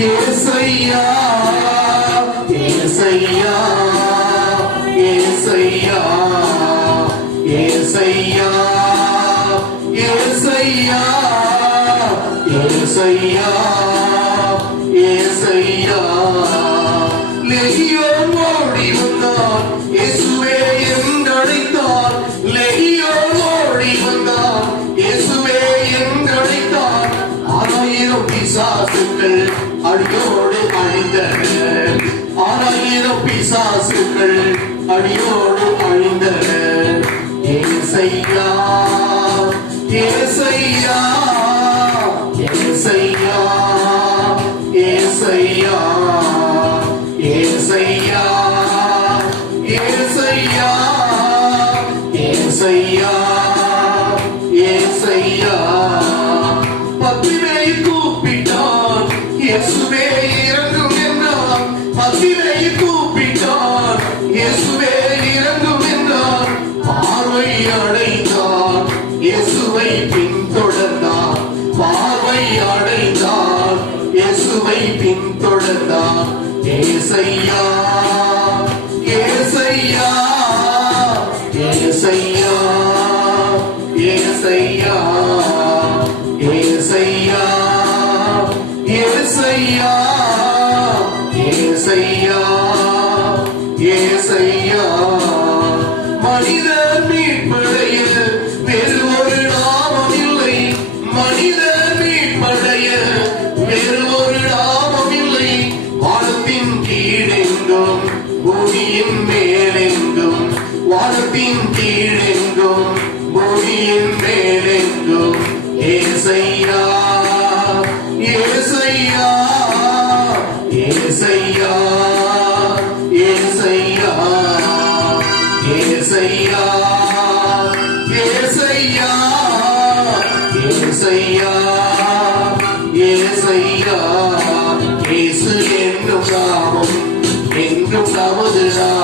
ஏசையா ஏசையா ஏசையா ஏசையா ஏசையா ஏசையா ஏசையா. லெகியோ ஓடிவந்தான் இயேசுவே என்றழைத்தார் லெகியோ ஓடிவந்தான் இயேசுவே என்றழைத்தார் ஆயிரம் பிசாசுகள் அடியோடு அழிந்தன ஆறாயிரம் பிசாசுகள் அடியோடு அழிந்தன ஏசையா ஏசையா ஏசையா ஏசையா ஏசையா ஏசையா ஏசையா ஏசையா. பத்திரை கூப்பிட்டான் இயேசுவே இறங்கும் என்றார் பசிலை கூப்பிட்டார். இயேசுவே இறங்கும் என்றார் பார்வை அடைந்தார். இயேசுவை பின்தொடர்ந்தார். பார்வை அடைந்தார். இயேசுவை பின்தொடர்ந்தார். ஏசையா ஏசையா ஏசையா ஏசையா. ஏசையா ஏசையா மனித மீட்படைய வேறு ஒரு நாமம் இல்லை மனித மீட்படைய வேறு ஒரு நாமம் இல்லை வானத்தின் கீழெங்கும் பூமியின் மேலெங்கும் வானத்தின் கீழெங்கும் பூமியின் மேலெங்கும். ஏசையா ஏசையா ஏசையா இயேசு என்னும் நாமம் என்றும் நமது நாம்